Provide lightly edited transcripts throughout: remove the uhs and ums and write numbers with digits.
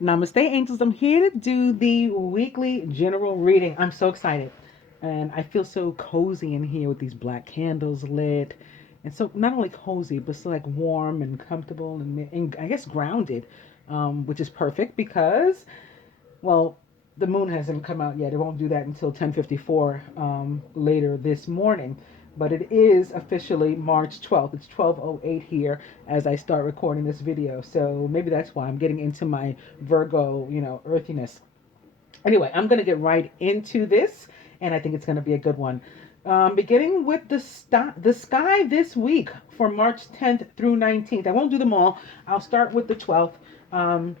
Namaste, angels. I'm here to do the weekly general reading. I'm so excited. And I feel so cozy in here with these black candles lit. And so, not only cozy, but so like warm and comfortable and I guess grounded, which is perfect because, well, the moon hasn't come out yet. It won't do that until 10:54 later this morning. But it is officially March 12th. It's 12:08 here as I start recording this video. So maybe that's why I'm getting into my Virgo, earthiness. Anyway, I'm going to get right into this, and I think it's going to be a good one. Beginning with the sky this week for March 10th through 19th. I won't do them all. I'll start with the 12th. And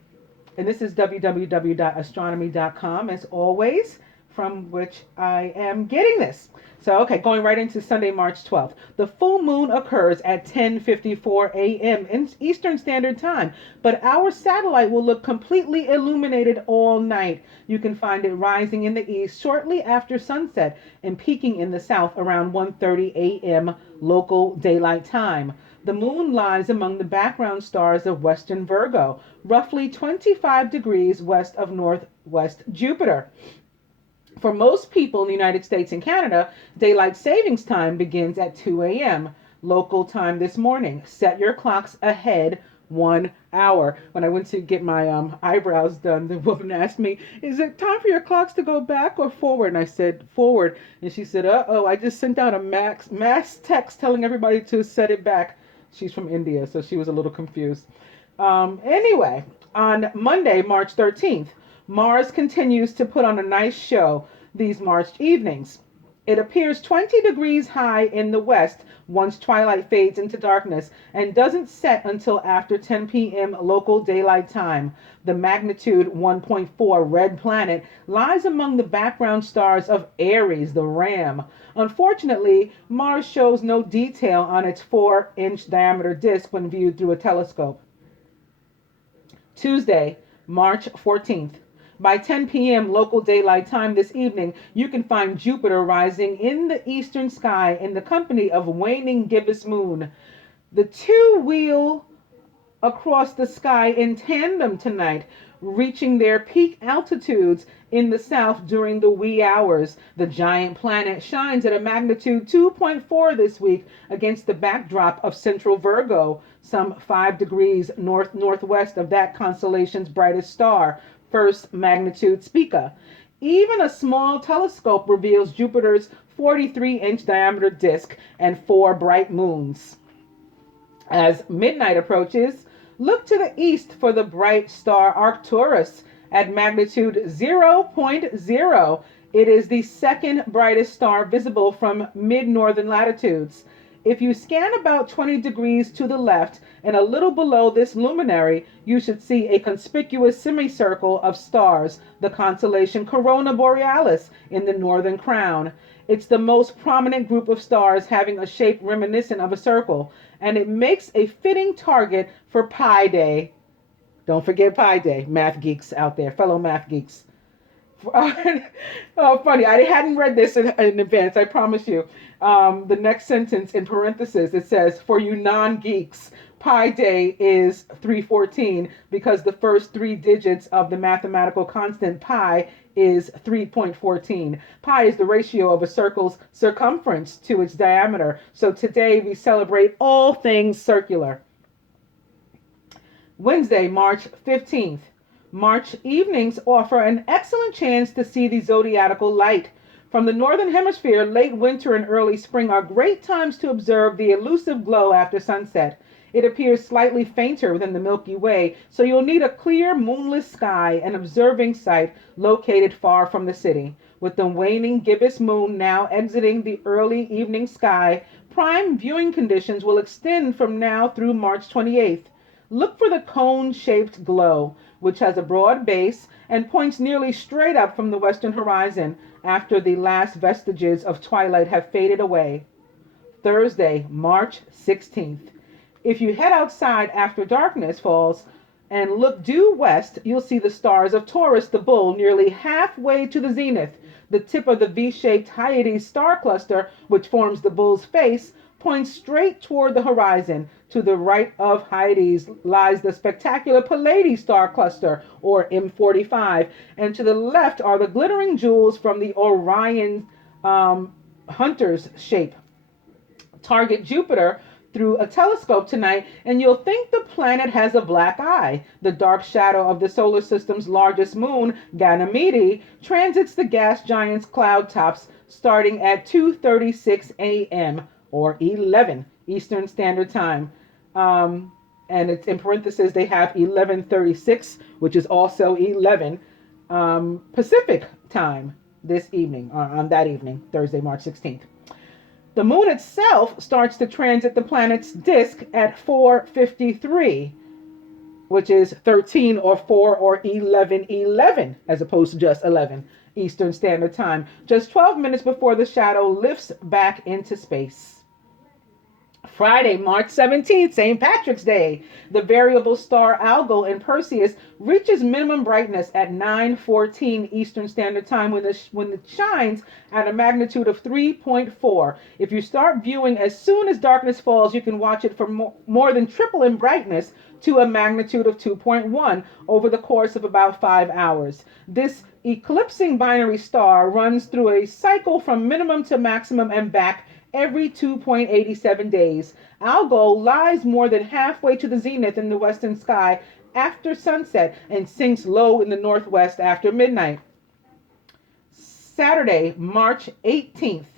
this is www.astronomy.com, as always, from which I am getting this. So, okay, going right into Sunday, March 12th. The full moon occurs at 10:54 a.m. in Eastern Standard Time, but our satellite will look completely illuminated all night. You can find it rising in the east shortly after sunset and peaking in the south around 1:30 a.m. local daylight time. The moon lies among the background stars of Western Virgo, roughly 25 degrees west of northwest Jupiter. For most people in the United States and Canada, daylight savings time begins at 2 a.m. local time this morning. Set your clocks ahead 1 hour. When I went to get my eyebrows done, the woman asked me, "Is it time for your clocks to go back or forward?" And I said, "Forward." And she said, "Uh-oh, I just sent out a mass text telling everybody to set it back." She's from India, so she was a little confused. Anyway, on Monday, March 13th, Mars continues to put on a nice show these March evenings. It appears 20 degrees high in the west once twilight fades into darkness and doesn't set until after 10 p.m. local daylight time. The magnitude 1.4 red planet lies among the background stars of Aries, the Ram. Unfortunately, Mars shows no detail on its 4-inch diameter disk when viewed through a telescope. Tuesday, March 14th. By 10 p.m. local daylight time this evening, you can find Jupiter rising in the eastern sky in the company of waning gibbous moon. The two wheel across the sky in tandem tonight, reaching their peak altitudes in the south during the wee hours. The giant planet shines at a magnitude 2.4 this week against the backdrop of central Virgo, some 5 degrees north-northwest of that constellation's brightest star, first magnitude Spica. Even a small telescope reveals Jupiter's 43-inch diameter disk and 4 bright moons. As midnight approaches, look to the east for the bright star Arcturus at magnitude 0.0. It is the second brightest star visible from mid-northern latitudes. If you scan about 20 degrees to the left and a little below this luminary, you should see a conspicuous semicircle of stars, the constellation Corona Borealis in the northern crown. It's the most prominent group of stars, having a shape reminiscent of a circle, and it makes a fitting target for Pi Day. Don't forget Pi Day, math geeks out there, fellow math geeks. Oh, funny. I hadn't read this in advance, I promise you. The next sentence in parentheses, it says, for you non-geeks, Pi Day is 314 because the first 3 digits of the mathematical constant pi is 3.14. Pi is the ratio of a circle's circumference to its diameter. So today we celebrate all things circular. Wednesday, March 15th. March evenings offer an excellent chance to see the zodiacal light. From the northern hemisphere, late winter and early spring are great times to observe the elusive glow after sunset. It appears slightly fainter than the Milky Way, so you'll need a clear, moonless sky and observing site located far from the city. With the waning gibbous moon now exiting the early evening sky, prime viewing conditions will extend from now through March 28th. Look for the cone-shaped glow, which has a broad base and points nearly straight up from the western horizon after the last vestiges of twilight have faded away. Thursday, March 16th. If you head outside after darkness falls and look due west, you'll see the stars of Taurus the Bull nearly halfway to the zenith. The tip of the V-shaped Hyades star cluster, which forms the bull's face, points straight toward the horizon. To the right of Hyades lies the spectacular Pleiades star cluster, or M45, and to the left are the glittering jewels from the Orion Hunter's shape. Target Jupiter through a telescope tonight, and you'll think the planet has a black eye. The dark shadow of the solar system's largest moon, Ganymede, transits the gas giant's cloud tops starting at 2:36 a.m. or 11 Eastern Standard Time. And it's in parentheses, they have 11:36, which is also 11 Pacific time this evening, or on that evening, Thursday, March 16th. The moon itself starts to transit the planet's disk at 4:53, which is 13 or 4 or 11:11, as opposed to just 11 Eastern Standard Time, just 12 minutes before the shadow lifts back into space. Friday, March 17th, St. Patrick's Day. The variable star Algol in Perseus reaches minimum brightness at 9:14 Eastern Standard Time when it shines at a magnitude of 3.4. If you start viewing as soon as darkness falls, you can watch it for more than triple in brightness to a magnitude of 2.1 over the course of about 5 hours. This eclipsing binary star runs through a cycle from minimum to maximum and back every 2.87 days. Algol lies more than halfway to the zenith in the western sky after sunset and sinks low in the northwest after midnight. Saturday, March 18th.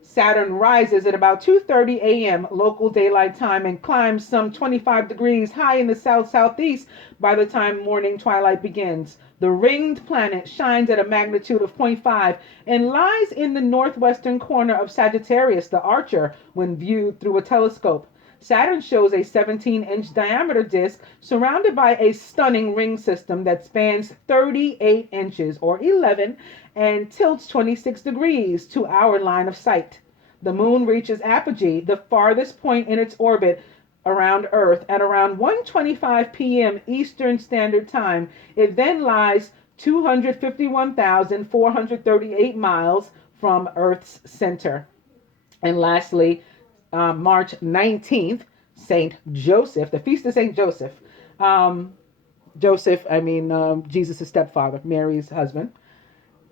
Saturn rises at about 2:30 a.m. local daylight time and climbs some 25 degrees high in the south-southeast by the time morning twilight begins. The ringed planet shines at a magnitude of 0.5 and lies in the northwestern corner of Sagittarius, the Archer, when viewed through a telescope. Saturn shows a 17-inch diameter disk surrounded by a stunning ring system that spans 38 inches, or 11, and tilts 26 degrees to our line of sight. The moon reaches apogee, the farthest point in its orbit around Earth, at around 1:25 p.m. Eastern Standard Time. It then lies 251,438 miles from Earth's center. And lastly, March 19th, Saint Joseph, the Feast of Saint Joseph. Jesus' stepfather, Mary's husband.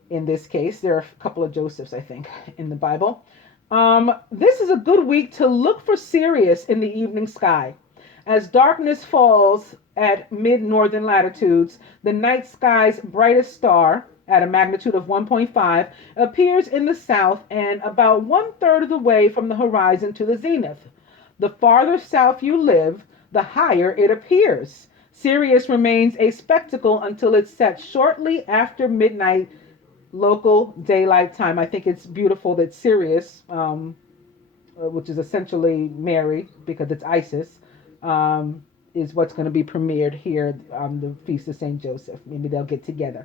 In this case, there are a couple of Josephs, I think, in the Bible. This is a good week to look for Sirius in the evening sky. As darkness falls at mid-northern latitudes, the night sky's brightest star, at a magnitude of 1.5, appears in the south and about 1/3 of the way from the horizon to the zenith. The farther south you live, the higher it appears. Sirius remains a spectacle until it sets shortly after midnight local daylight time. I think it's beautiful that Sirius, which is essentially Mary because it's Isis, is what's going to be premiered here on the Feast of St. Joseph. Maybe they'll get together.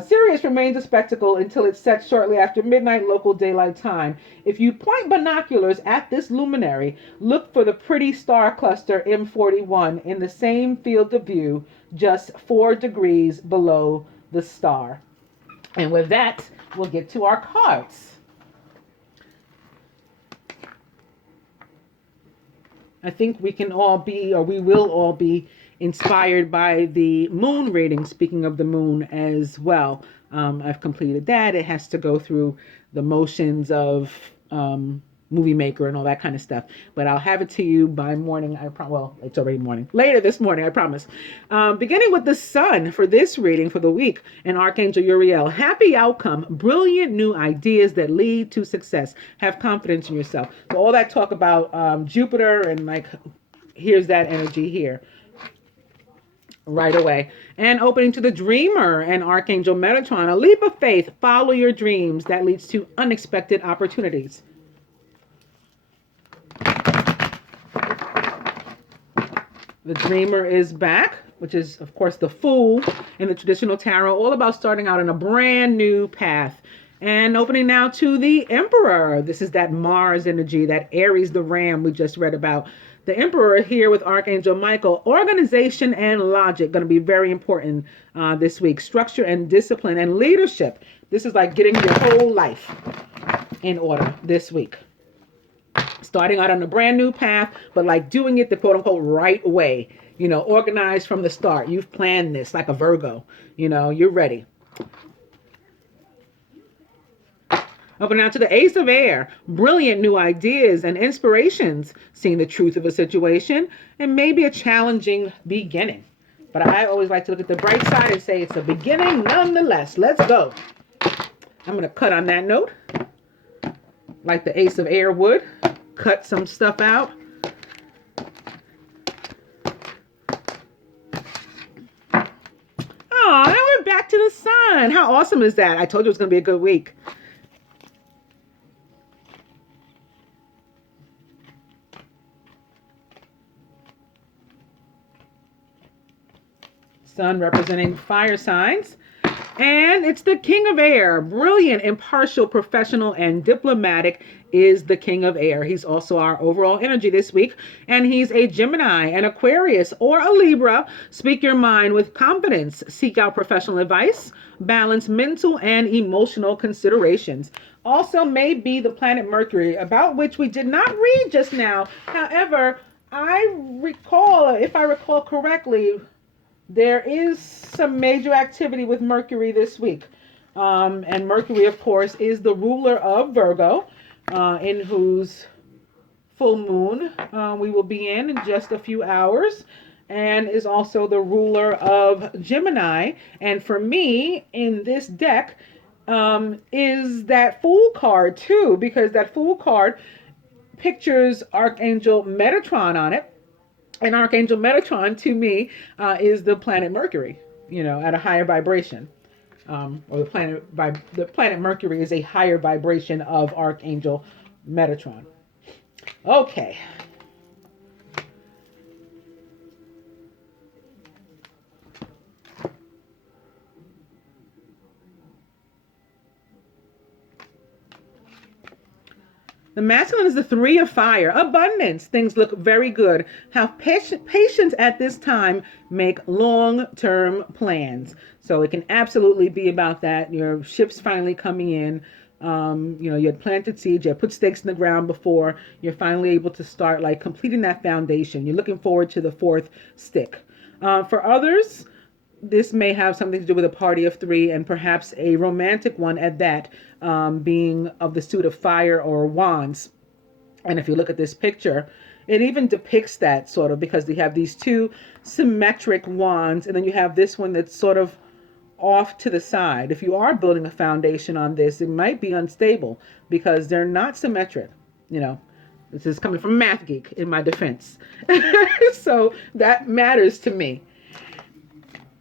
Sirius remains a spectacle until it's set shortly after midnight local daylight time. If you point binoculars at this luminary, look for the pretty star cluster M41 in the same field of view, just 4 degrees below the star. And with that, we'll get to our cards. I think we can all be, or we will all be, inspired by the moon reading, speaking of the moon as well. I've completed that. It has to go through the motions of Movie Maker and all that kind of stuff. But I'll have it to you by morning. Well, it's already morning. Later this morning, I promise. Beginning with the sun for this reading for the week, and Archangel Uriel. Happy outcome. Brilliant new ideas that lead to success. Have confidence in yourself. So all that talk about Jupiter and here's that energy here. Right away. And opening to the dreamer and Archangel Metatron. A leap of faith. Follow your dreams. That leads to unexpected opportunities. The dreamer is back, which is, of course, the Fool in the traditional tarot, all about starting out on a brand new path. And opening now to the Emperor. This is that Mars energy, that Aries the Ram we just read about. The Emperor here with Archangel Michael. Organization and logic, going to be very important this week. Structure and discipline and leadership. This is like getting your whole life in order this week. starting out on a brand new path, but like doing it the quote unquote right way, you know, organized from the start. You've planned this like a Virgo, you know, you're ready. Over now to the Ace of Air. Brilliant new ideas and inspirations, seeing the truth of a situation, and maybe a challenging beginning. But I always like to look at the bright side and say it's a beginning nonetheless. Let's go. I'm going to cut on that note, like the Ace of Air would. Cut some stuff out. Oh, now we're back to the sun. How awesome is that? I told you it was going to be a good week. Sun representing fire signs. And it's the King of Air. Brilliant, impartial, professional, and diplomatic is the King of Air. He's also our overall energy this week. And he's a Gemini, an Aquarius, or a Libra. Speak your mind with confidence. Seek out professional advice. Balance mental and emotional considerations. Also may be the planet Mercury, about which we did not read just now. However, I recall, if I recall correctly, there is some major activity with Mercury this week. And Mercury, of course, is the ruler of Virgo, in whose full moon we will be in just a few hours, and is also the ruler of Gemini. And for me, in this deck, is that Fool card, too, because that Fool card pictures Archangel Metatron on it. And Archangel Metatron, to me, is the planet Mercury, you know, at a higher vibration. Or the planet Mercury is a higher vibration of Archangel Metatron. Okay. The masculine is the 3 of fire. Abundance. Things look very good. Have patience at this time. Make long-term plans. So it can absolutely be about that. Your ship's finally coming in. You know, you had planted seeds. You had put stakes in the ground before. You're finally able to start like completing that foundation. You're looking forward to the 4th stick. For others, this may have something to do with a party of 3 and perhaps a romantic one at that, being of the suit of fire or wands. And if you look at this picture, it even depicts that sort of, because you have these 2 symmetric wands, and then you have this one that's sort of off to the side. If you are building a foundation on this, it might be unstable because they're not symmetric. You know, this is coming from Math Geek in my defense. So that matters to me.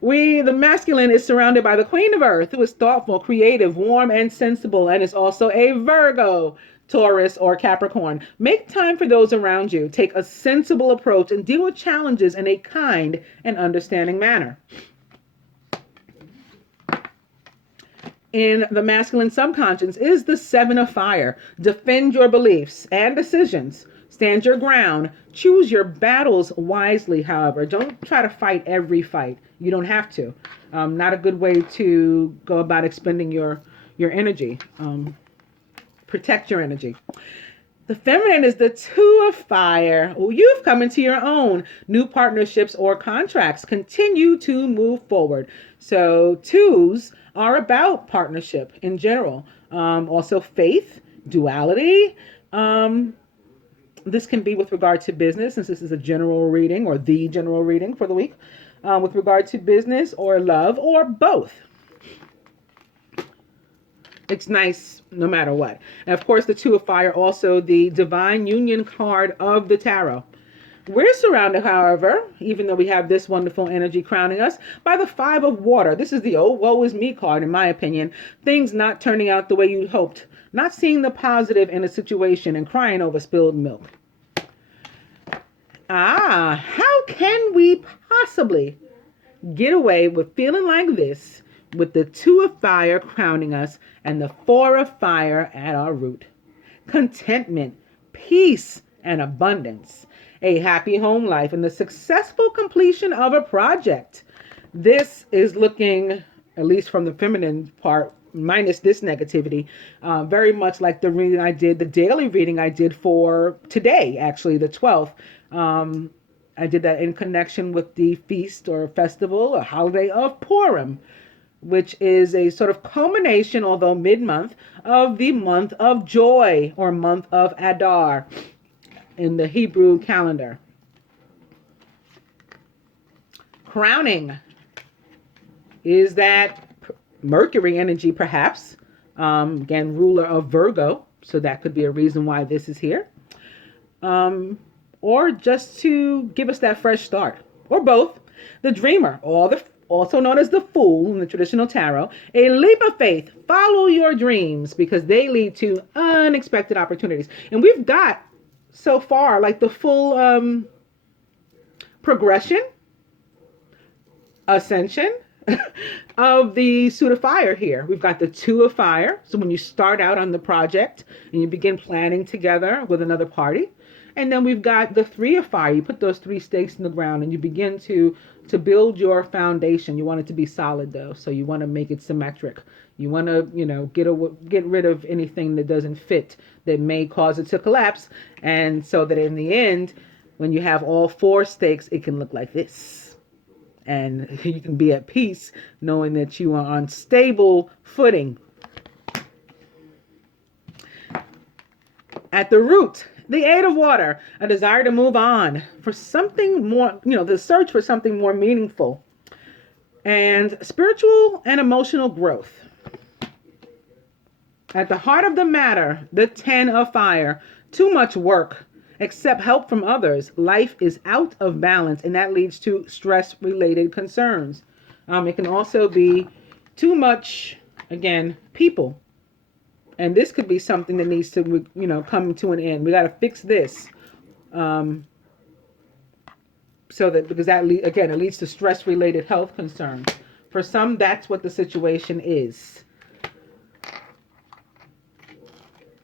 The masculine is surrounded by the Queen of Earth, who is thoughtful, creative, warm, and sensible, and is also a Virgo, Taurus, or Capricorn. Make time for those around you. Take a sensible approach and deal with challenges in a kind and understanding manner. In the masculine subconscious is the 7 of fire. Defend your beliefs and decisions. Stand your ground. Choose your battles wisely, however. Don't try to fight every fight. You don't have to. Not a good way to go about expending your energy. Protect your energy. The feminine is the 2 of fire. Well, you've come into your own. New partnerships or contracts continue to move forward. So 2s are about partnership in general. Also faith, duality. This can be with regard to business, since this is a general reading or the general reading for the week. With regard to business or love or both. It's nice no matter what. And of course, the 2 of fire, also the divine union card of the tarot. We're surrounded, however, even though we have this wonderful energy crowning us, by the 5 of water. This is the oh, woe is me card, in my opinion. Things not turning out the way you hoped. Not seeing the positive in a situation and crying over spilled milk. How can we possibly get away with feeling like this with the 2 of fire crowning us and the 4 of fire at our root? Contentment, peace, and abundance. A happy home life and the successful completion of a project. This is looking, at least from the feminine part, minus this negativity, very much like the reading I did, the daily reading I did for today, actually, the 12th. I did that in connection with the feast or festival or holiday of Purim, which is a sort of culmination, although mid-month, of the month of joy or month of Adar in the Hebrew calendar. Crowning is that Mercury energy, perhaps. Again, ruler of Virgo, so that could be a reason why this is here. Or just to give us that fresh start, or both. The dreamer, also known as the fool in the traditional tarot, a leap of faith. Follow your dreams because they lead to unexpected opportunities. And we've got so far like the full progression, ascension of the suit of fire here. We've got the 2 of fire. So when you start out on the project and you begin planning together with another party. And then we've got the 3 of fire. You put those 3 stakes in the ground and you begin to build your foundation. You want it to be solid though. So you want to make it symmetric. You want to, get rid of anything that doesn't fit that may cause it to collapse. And so that in the end, when you have all 4 stakes, it can look like this. And you can be at peace knowing that you are on stable footing. At the root, the 8 of water, a desire to move on for something more, the search for something more meaningful. And spiritual and emotional growth. At the heart of the matter, the 10 of fire, too much work. Accept help from others. Life is out of balance, and that leads to stress-related concerns. It can also be too much, again, people. And this could be something that needs to, come to an end. We got to fix this. So that, because that, again, it leads to stress-related health concerns. For some, that's what the situation is.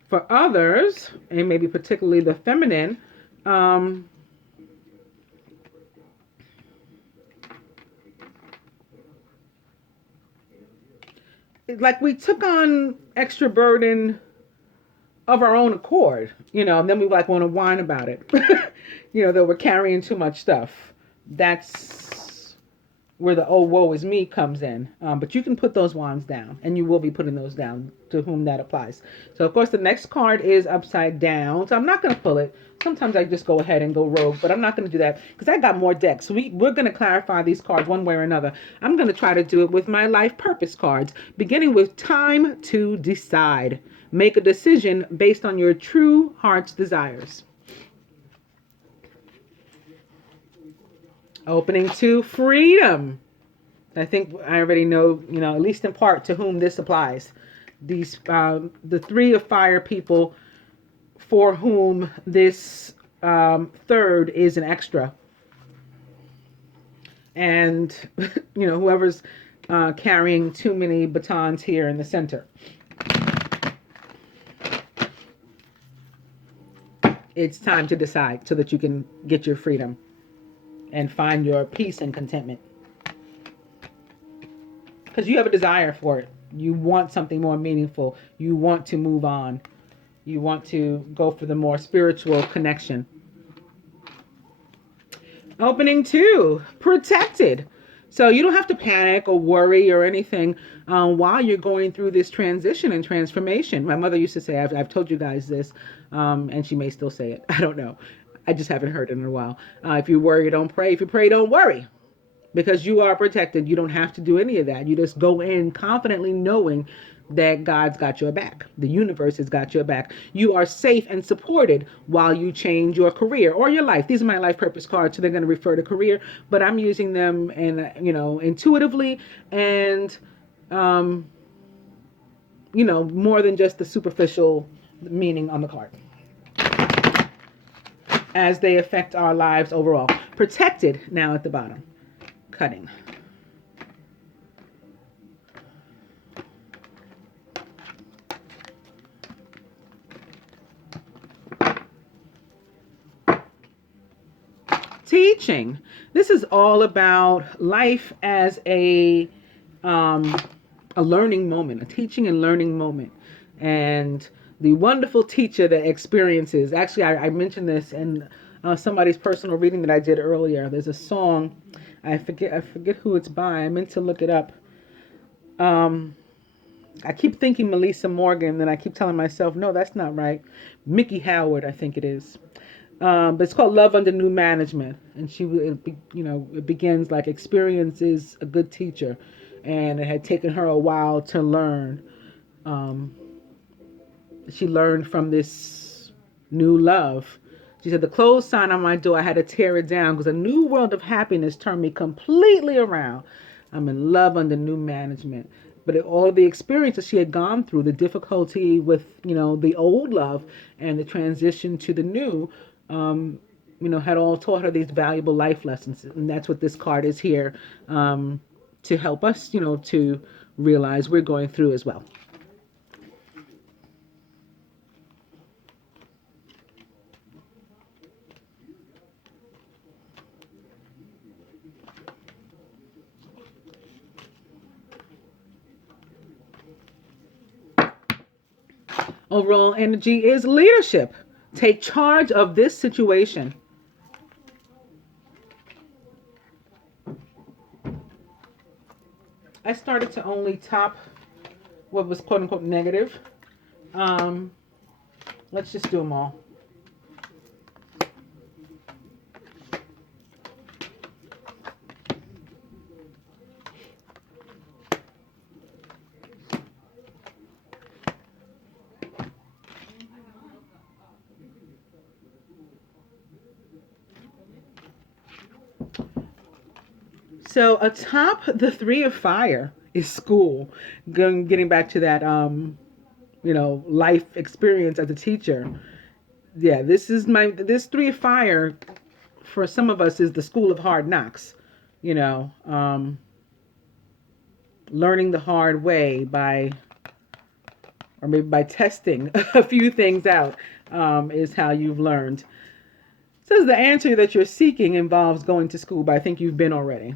For others, and maybe particularly the feminine, like we took on extra burden of our own accord, and then we want to whine about it, that we're carrying too much stuff. That's where the "oh, woe is me" comes in. But you can put those wands down, and you will be putting those down to whom that applies. So, of course, the next card is upside down. So I'm not going to pull it. Sometimes I just go ahead and go rogue, but I'm not going to do that because I got more decks. So we're going to clarify these cards one way or another. I'm going to try to do it with my life purpose cards, beginning with time to decide. Make a decision based on your true heart's desires. Opening to freedom. I think I already know, at least in part, to whom this applies. These, the 3 of fire people for whom this 3rd is an extra. And, whoever's carrying too many batons here in the center. It's time to decide so that you can get your freedom and find your peace and contentment. Because you have a desire for it. You want something more meaningful. You want to move on. You want to go for the more spiritual connection. Opening 2, protected. So you don't have to panic or worry or anything while you're going through this transition and transformation. My mother used to say, I've told you guys this, and she may still say it. I don't know. I just haven't heard it in a while. If you worry, don't pray. If you pray, don't worry. Because you are protected. You don't have to do any of that. You just go in confidently knowing that God's got your back. The universe has got your back. You are safe and supported while you change your career or your life. These are my life purpose cards, so they're going to refer to career, but I'm using them intuitively and, more than just the superficial meaning on the card. As they affect our lives overall. Protected now at the bottom. Cutting. Teaching. This is all about life as a a learning moment, a teaching and learning moment. And the wonderful teacher that experiences, actually, I mentioned this in somebody's personal reading that I did earlier. There's a song, I forget who it's by. I meant to look it up. I keep thinking Melissa Morgan, then I keep telling myself, no, that's not right. Mickey Howard, I think it is. But it's called Love Under New Management, and it begins like experience is a good teacher, and it had taken her a while to learn. She learned from this new love. She said, the closed sign on my door, I had to tear it down because a new world of happiness turned me completely around. I'm in love under new management. But all the experiences she had gone through, the difficulty with, the old love and the transition to the new, had all taught her these valuable life lessons. And that's what this card is here to help us, to realize we're going through as well. Overall energy is leadership. Take charge of this situation. I started to only top what was quote unquote negative. Let's just do them all. So atop the Three of Fire is school. Getting back to that, life experience as a teacher. Yeah, this Three of Fire for some of us is the school of hard knocks. Learning the hard way or maybe by testing a few things out is how you've learned. It says the answer that you're seeking involves going to school, but I think you've been already.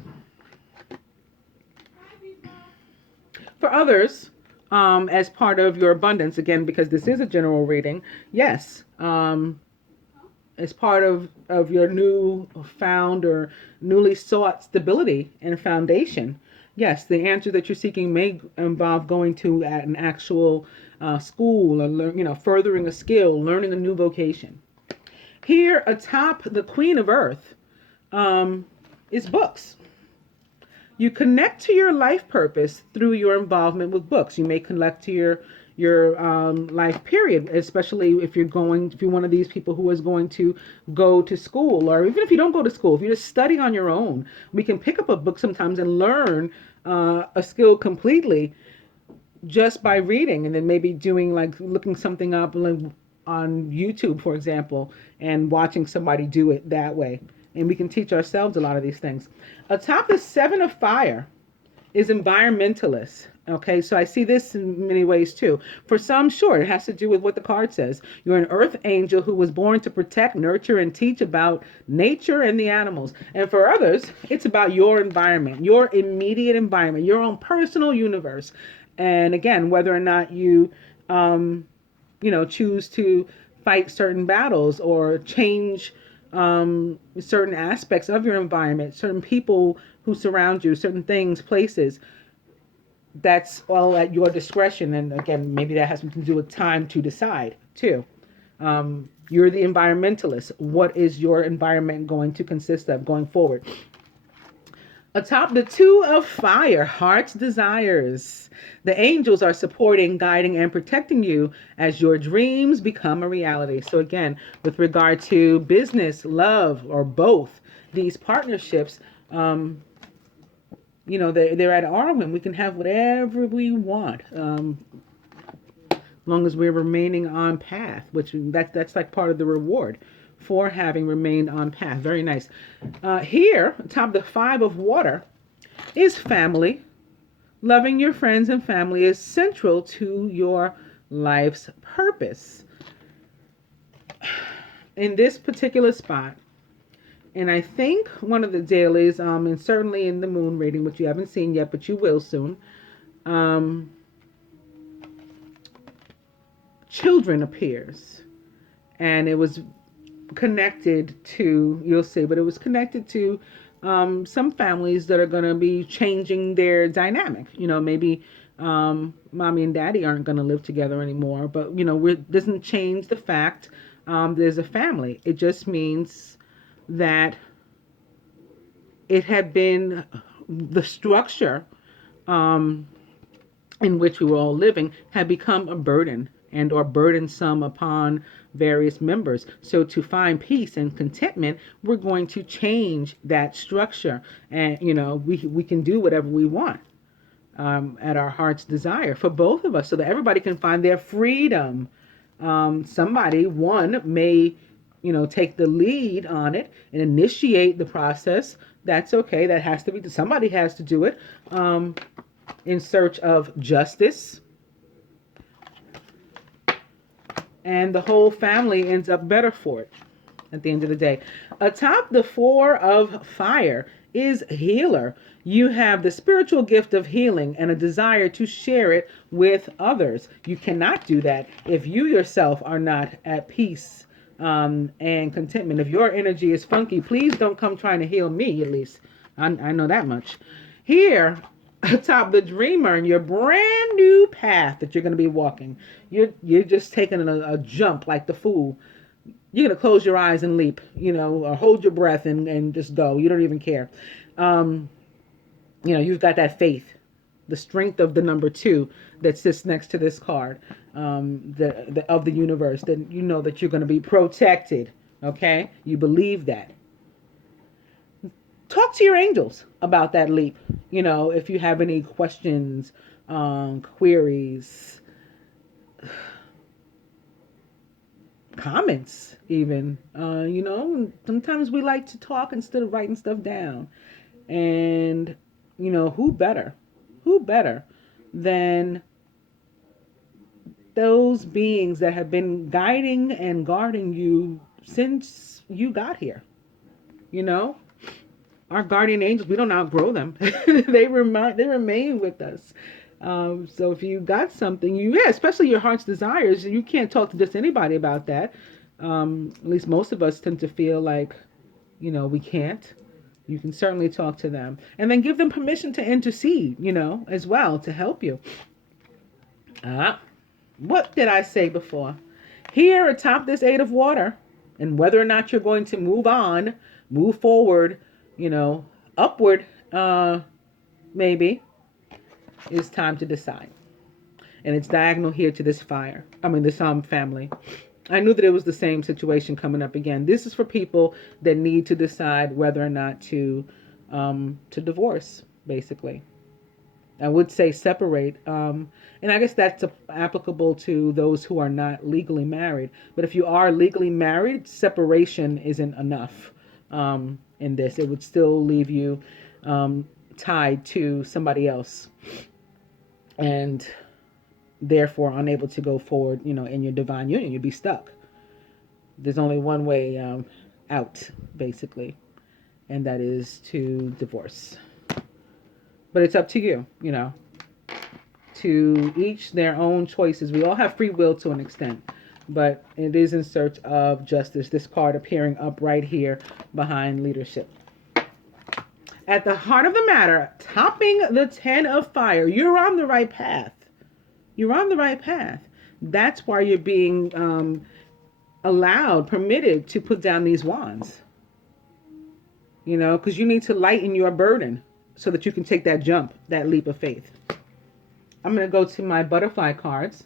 For others, as part of your abundance, again, because this is a general reading, yes, as part of your new found or newly sought stability and foundation, yes, the answer that you're seeking may involve going to an actual school or furthering a skill, learning a new vocation. Here atop the Queen of Earth is books. You connect to your life purpose through your involvement with books. You may connect to your life period, especially if you're one of these people who is going to go to school, or even if you don't go to school, if you just study on your own. We can pick up a book sometimes and learn a skill completely just by reading, and then maybe doing looking something up on YouTube, for example, and watching somebody do it that way. And we can teach ourselves a lot of these things. Atop the Seven of Fire is environmentalists. Okay, so I see this in many ways too. For some, sure, it has to do with what the card says. You're an earth angel who was born to protect, nurture, and teach about nature and the animals. And for others, it's about your environment, your immediate environment, your own personal universe. And again, whether or not you, choose to fight certain battles or change certain aspects of your environment, certain people who surround you, certain things, places, that's all at your discretion. And again, maybe that has something to do with time to decide too. You're the environmentalist. What is your environment going to consist of going forward? Atop the Two of Fire, heart's desires. The angels are supporting, guiding, and protecting you as your dreams become a reality. So again, with regard to business, love, or both, these partnerships, they're at our whim. We can have whatever we want, as long as we're remaining on path, which that's like part of the reward for having remained on path. Very nice. Here, top the Five of Water is family. Loving your friends and family is central to your life's purpose. In this particular spot, and I think one of the dailies, and certainly in the moon reading, which you haven't seen yet, but you will soon, um, children appears, and it was connected to, you'll see, but it was connected to some families that are going to be changing their dynamic. Maybe mommy and daddy aren't going to live together anymore, but it doesn't change the fact there's a family. It just means that it had been the structure in which we were all living had become a burden and or burdensome upon various members. So to find peace and contentment, we're going to change that structure, and we can do whatever we want at our heart's desire for both of us, so that everybody can find their freedom. One may take the lead on it and initiate the process. That's okay. That has to be, somebody has to do it. In search of justice, and the whole family ends up better for it at the end of the day. Atop the 4 of fire is healer. You have the spiritual gift of healing and a desire to share it with others. You cannot do that if you yourself are not at peace and contentment. If your energy is funky, please don't come trying to heal me, at least. I know that much. Here, atop the dreamer and your brand new path that you're going to be walking, you're just taking a jump like the fool. You're going to close your eyes and leap, or hold your breath and just go. You don't even care. You've got that faith, the strength of the number 2 that sits next to this card, of the universe, that that you're going to be protected. Okay? You believe that. Talk to your angels about that leap. If you have any questions, queries, comments even. Sometimes we like to talk instead of writing stuff down. And, who better than those beings that have been guiding and guarding you since you got here? Our guardian angels, we don't outgrow them. They remain with us. So if you got something, especially your heart's desires, you can't talk to just anybody about that. At least most of us tend to feel like, we can't. You can certainly talk to them. And then give them permission to intercede, as well, to help you. What did I say before? Here atop this 8 of water, and whether or not you're going to move forward, upward, maybe, it's time to decide. And it's diagonal here to this this family. I knew that it was the same situation coming up again. This is for people that need to decide whether or not to divorce, basically. I would say separate. And I guess that's applicable to those who are not legally married. But if you are legally married, separation isn't enough. In this, it would still leave you tied to somebody else, and therefore unable to go forward, in your divine union. You'd be stuck. There's only one way out, basically, and that is to divorce. But it's up to you, to each their own choices. We all have free will to an extent, but it is in search of justice. This card appearing up right here behind leadership. At the heart of the matter, topping the 10 of fire, you're on the right path. You're on the right path. That's why you're being permitted to put down these wands. Because you need to lighten your burden so that you can take that jump, that leap of faith. I'm going to go to my butterfly cards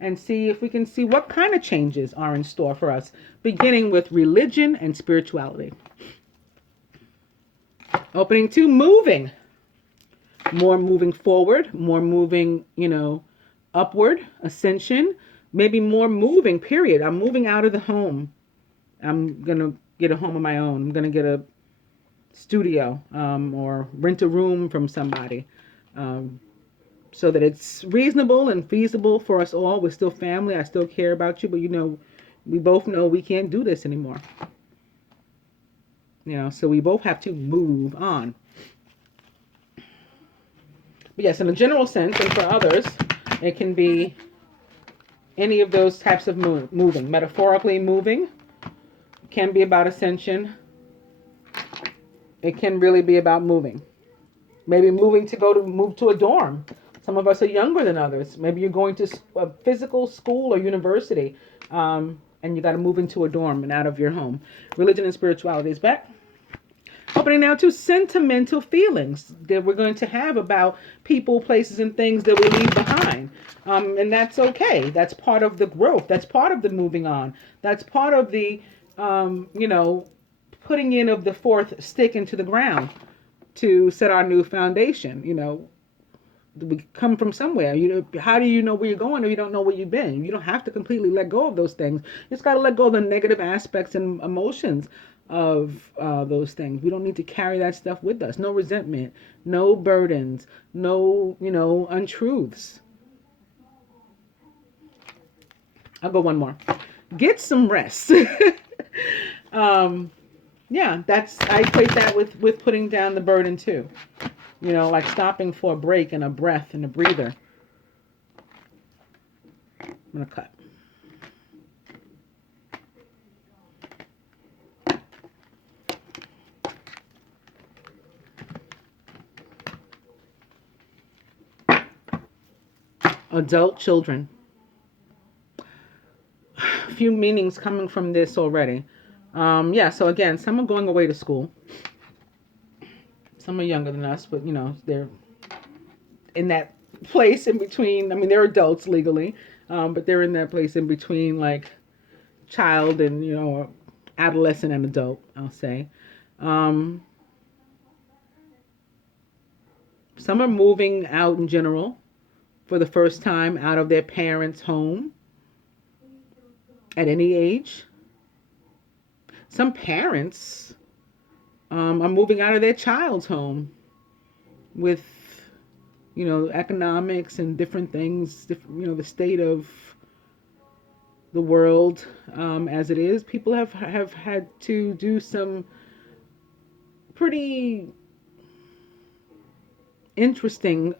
and see if we can see what kind of changes are in store for us, beginning with religion and spirituality. Opening 2, moving. More moving forward, more moving, upward, ascension, maybe more moving, period. I'm moving out of the home. I'm going to get a home of my own. I'm going to get a studio or rent a room from somebody. So that it's reasonable and feasible for us all. We're still family. I still care about you. But, we both know we can't do this anymore. So we both have to move on. But yes, in a general sense, and for others, it can be any of those types of moving. Metaphorically moving can be about ascension. It can really be about moving. Maybe move to a dorm. Some of us are younger than others. Maybe you're going to a physical school or university, and you got to move into a dorm and out of your home. Religion and spirituality is back. Opening now to sentimental feelings that we're going to have about people, places, and things that we leave behind. And that's okay. That's part of the growth. That's part of the moving on. That's part of the, putting in of the fourth stick into the ground to set our new foundation. We come from somewhere. How do you know where you're going if you don't know where you've been? You don't have to completely let go of those things. You just got to let go of the negative aspects and emotions of those things. We don't need to carry that stuff with us. No resentment, no burdens, no, untruths. I'll go one more. Get some rest. Yeah, I equate that with putting down the burden too. Like stopping for a break and a breath and a breather. I'm going to cut. Adult children. A few meanings coming from this already. So again, some are going away to school. Some are younger than us, but they're in that place in between. I mean, they're adults legally, but they're in that place in between, like child and adolescent and adult, I'll say. Some are moving out in general for the first time out of their parents' home at any age. Some parents are moving out of their child's home with, economics and different things, the state of the world as it is. People have had to do some pretty interesting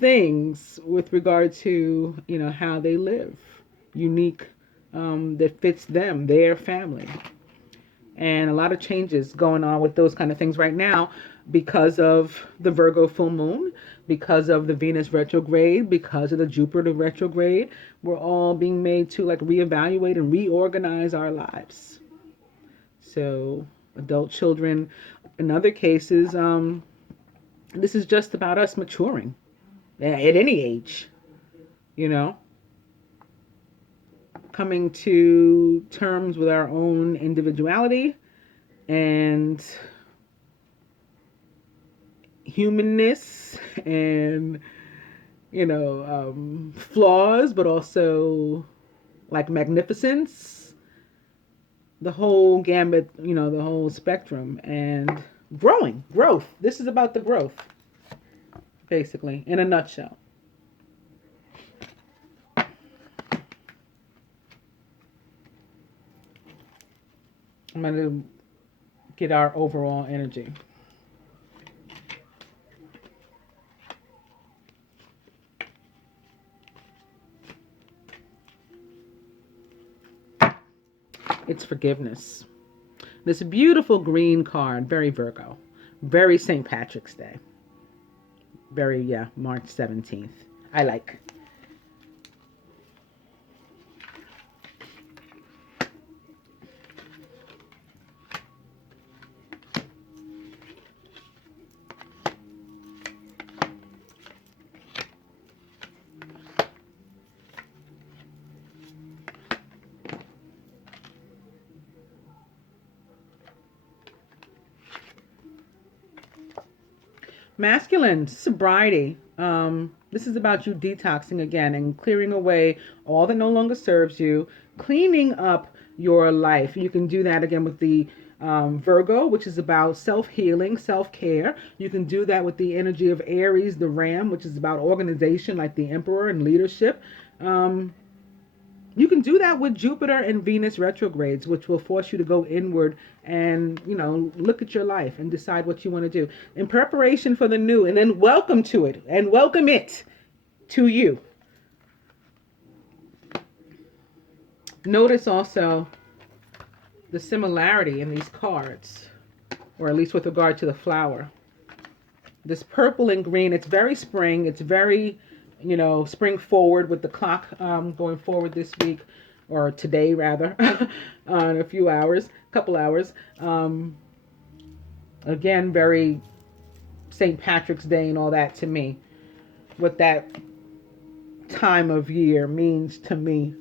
things with regard to, how they live. Unique, that fits them, their family. And a lot of changes going on with those kind of things right now because of the Virgo full moon, because of the Venus retrograde, because of the Jupiter retrograde. We're all being made to reevaluate and reorganize our lives. So adult children, in other cases, this is just about us maturing at any age, coming to terms with our own individuality and humanness and, flaws, but also magnificence, the whole gambit, the whole spectrum, and growth. This is about the growth, basically, in a nutshell. I'm going to get our overall energy. It's forgiveness. This beautiful green card, very Virgo, very St. Patrick's Day. Very, March 17th. I like. Masculine, sobriety. This is about you detoxing again and clearing away all that no longer serves you, cleaning up your life. You can do that again with the Virgo, which is about self-healing, self-care. You can do that with the energy of Aries, the Ram, which is about organization, like the Emperor and leadership. You can do that with Jupiter and Venus retrogrades, which will force you to go inward and, look at your life and decide what you want to do in preparation for the new, and then welcome to it and welcome it to you. Notice also the similarity in these cards, or at least with regard to the flower. This purple and green, it's very spring. It's very, spring forward with the clock going forward this week, or today rather, in a few hours, couple hours. Again, very St. Patrick's Day and all that to me. What that time of year means to me.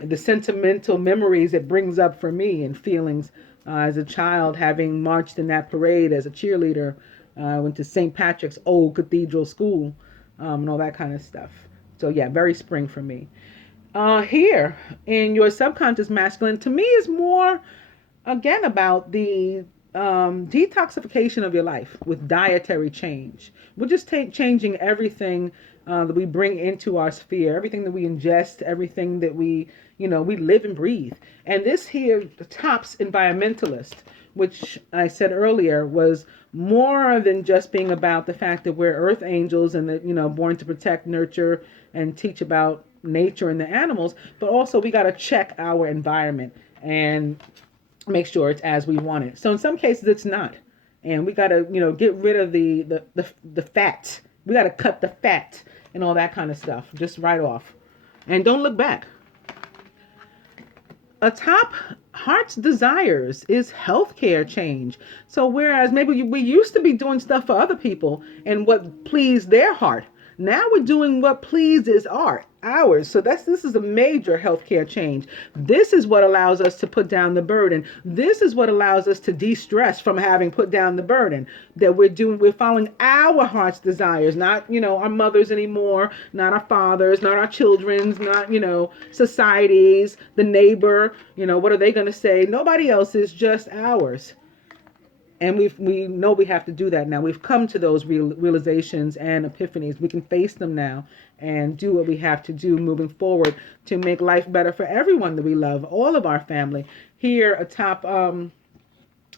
The sentimental memories it brings up for me and feelings as a child, having marched in that parade as a cheerleader. I went to St. Patrick's Old Cathedral School and all that kind of stuff. So yeah, very spring for me. Here in your subconscious masculine, to me is more, again, about the detoxification of your life with dietary change. We're just changing everything that we bring into our sphere, everything that we ingest, everything that we live and breathe. And this here tops environmentalist, which I said earlier was more than just being about the fact that we're earth angels and that, born to protect, nurture, and teach about nature and the animals, but also we got to check our environment and make sure it's as we want it. So in some cases it's not. And we got to, get rid of the fat. We got to cut the fat and all that kind of stuff just right off. And don't look back. Atop heart's desires is healthcare change. So whereas maybe we used to be doing stuff for other people and what pleased their heart, now we're doing what pleases ours. So this is a major healthcare change. This is what allows us to put down the burden. This is what allows us to de-stress from having put down the burden. That we're following our heart's desires, not, our mothers anymore, not our fathers, not our children's, not, societies, the neighbor, what are they going to say? Nobody else's, just ours. And we know we have to do that now. We've come to those realizations and epiphanies. We can face them now and do what we have to do moving forward to make life better for everyone that we love, all of our family. Here atop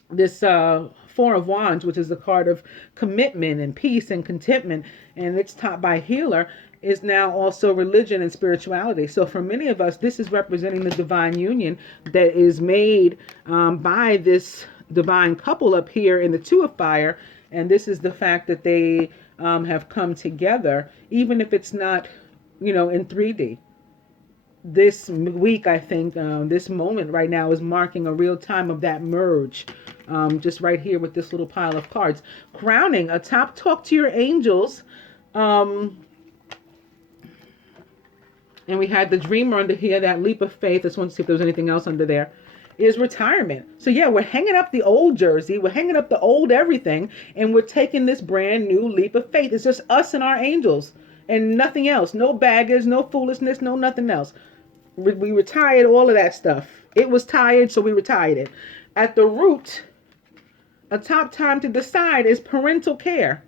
this Four of Wands, which is the card of commitment and peace and contentment, and it's topped by Healer, is now also religion and spirituality. So for many of us, this is representing the divine union that is made by this divine couple up here in the Two of Fire. And this is the fact that they have come together, even if it's not, in 3D. This week, I think, this moment right now is marking a real time of that merge. Just right here with this little pile of cards. Crowning atop, talk to your angels. And we had the dreamer under here, that leap of faith. I just want to see if there's anything else under there. Is retirement. So yeah, we're hanging up the old jersey, we're hanging up the old everything, and we're taking this brand new leap of faith. It's just us and our angels and nothing else. No baggage, no foolishness, no nothing else. We retired all of that stuff. It was tired, so we retired it. At the root, a top time to decide is parental care.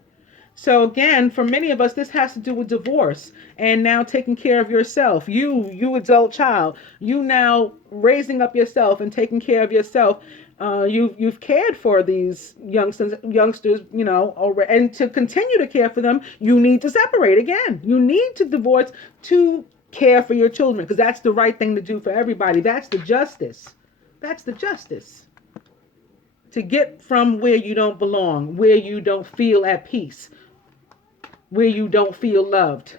So again, for many of us, this has to do with divorce and now taking care of yourself. You adult child, you now raising up yourself and taking care of yourself. You've cared for these youngsters, and to continue to care for them, you need to separate again. You need to divorce to care for your children, because that's the right thing to do for everybody. That's the justice. That's the justice. To get from where you don't belong, where you don't feel at peace, where you don't feel loved,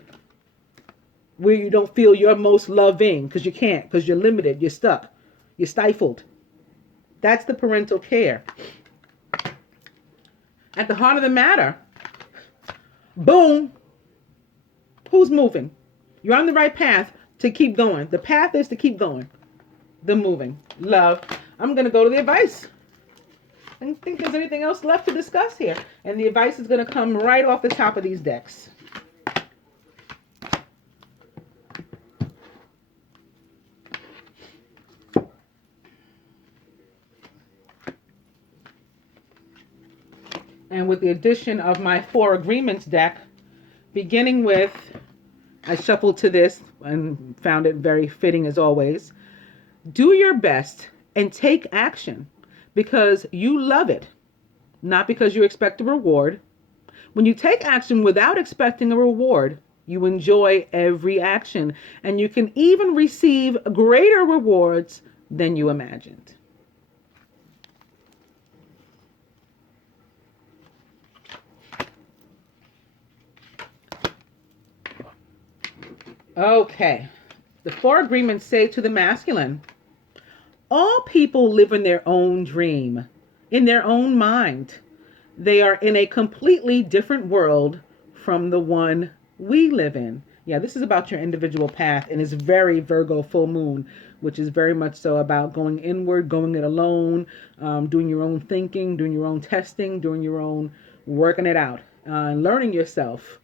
where you don't feel your most loving, because you can't, because you're limited, you're stuck, you're stifled. That's the parental care. At the heart of the matter, boom, who's moving? You're on the right path to keep going. The path is to keep going. The moving. Love. I'm going to go to the advice. I don't think there's anything else left to discuss here. And the advice is going to come right off the top of these decks. And with the addition of my Four Agreements deck, beginning with I shuffled to this and found it very fitting as always. Do your best and take action because you love it, not because you expect a reward. When you take action without expecting a reward, you enjoy every action and you can even receive greater rewards than you imagined. Okay. The four agreements say to the masculine, all people live in their own dream, in their own mind. They are in a completely different world from the one we live in. Yeah, this is about your individual path and it's very Virgo full moon, which is very much so about going inward, going it alone, doing your own thinking, doing your own testing, doing your own working it out, learning yourself.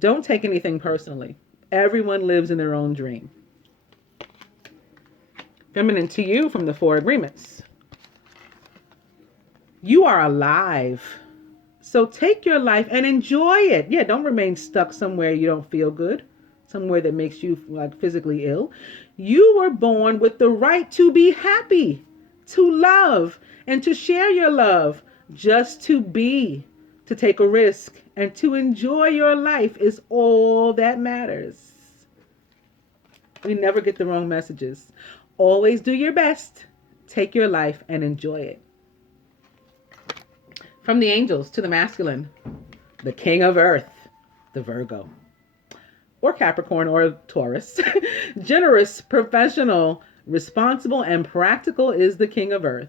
Don't take anything personally. Everyone lives in their own dream. Feminine to you from the four agreements. You are alive. So take your life and enjoy it. Yeah, don't remain stuck somewhere you don't feel good, somewhere that makes you like physically ill. You were born with the right to be happy, to love, and to share your love, just to be, to take a risk, and to enjoy your life is all that matters. We never get the wrong messages. Always do your best. Take your life and enjoy it. From the angels to the masculine, the king of earth, the Virgo, or Capricorn or Taurus. Generous, professional, responsible, and practical is the king of earth.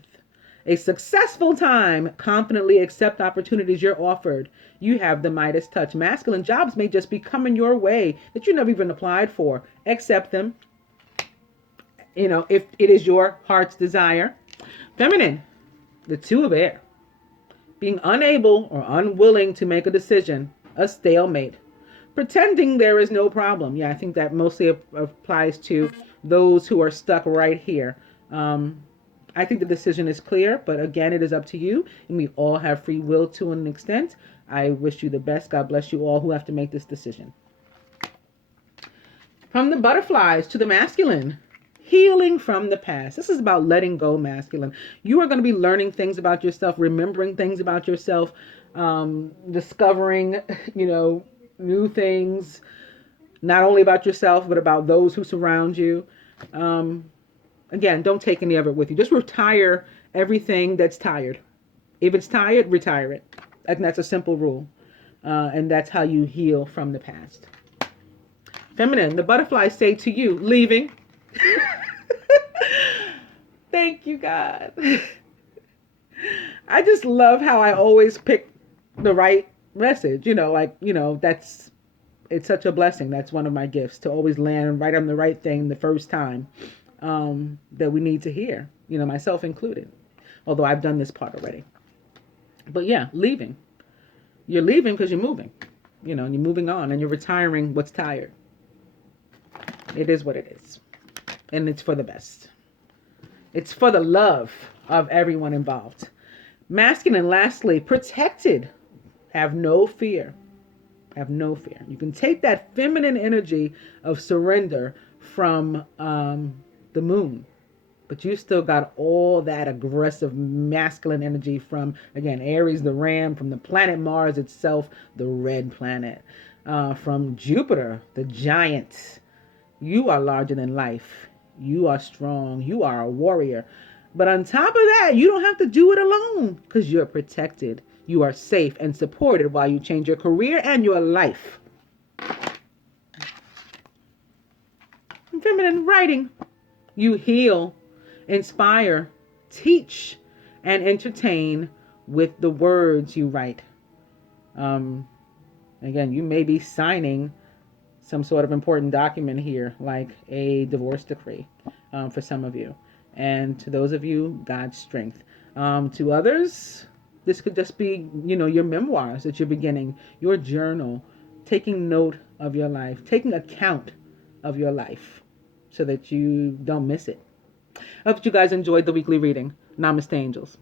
A successful time, confidently accept opportunities you're offered. You have the Midas touch. Masculine jobs may just be coming your way that you never even applied for. Accept them. If it is your heart's desire. Feminine, the two of air. Being unable or unwilling to make a decision, a stalemate. Pretending there is no problem. Yeah, I think that mostly applies to those who are stuck right here. I think the decision is clear, but again, it is up to you. And we all have free will to an extent. I wish you the best. God bless you all who have to make this decision. From the butterflies to the masculine. Healing from the past. This is about letting go, masculine. You are going to be learning things about yourself, remembering things about yourself, discovering, new things, not only about yourself, but about those who surround you. Again, don't take any of it with you. Just retire everything that's tired. If it's tired, retire it. And that's a simple rule. And that's how you heal from the past. Feminine, the butterflies say to you, leaving. Thank you, God. I just love how I always pick the right message. It's such a blessing. That's one of my gifts, to always land right on the right thing the first time that we need to hear, myself included. Although I've done this part already. But yeah, leaving. You're leaving because you're moving, and you're moving on and you're retiring what's tired. It is what it is. And it's for the best. It's for the love of everyone involved. Masculine, lastly, protected. Have no fear. Have no fear. You can take that feminine energy of surrender from the moon, but you still got all that aggressive masculine energy from, again, Aries, the ram, from the planet Mars itself, the red planet, from Jupiter, the giant. You are larger than life. You are strong. You are a warrior. But on top of that, you don't have to do it alone because you're protected. You are safe and supported while you change your career and your life. Feminine writing. You heal, inspire, teach, and entertain with the words you write. Again, you may be signing some sort of important document here, like a divorce decree, for some of you. And to those of you, God's strength. To others, this could just be, your memoirs that you're beginning, your journal, taking note of your life, taking account of your life so that you don't miss it. I hope you guys enjoyed the weekly reading. Namaste, angels.